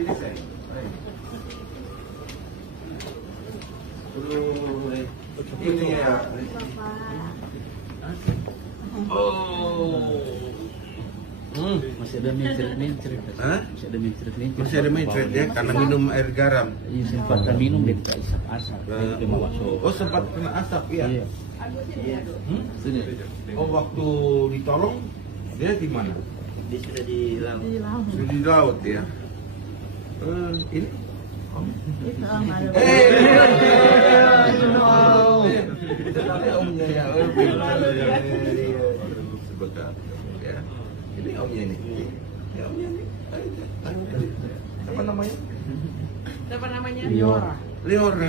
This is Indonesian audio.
Sini saya. Ini ya. Oh. Masih ada mencret. Hah? Masih ada mencret. Masih ada mencret ya, karena minum air garam. Iya, sempat minum dia tidak asap-asap. Dia mau masuk. Oh, sempat kena asap ya? Iya. Sini. Oh, waktu ditolong dia di mana? Dia sudah di laut. Sudah di laut ya. Ini. Itu Om ada. Omnya ya. Sebentar ya. Ini omnya ini. Ya, omnya ini. Apa namanya? Siapa namanya? Liora. Leora.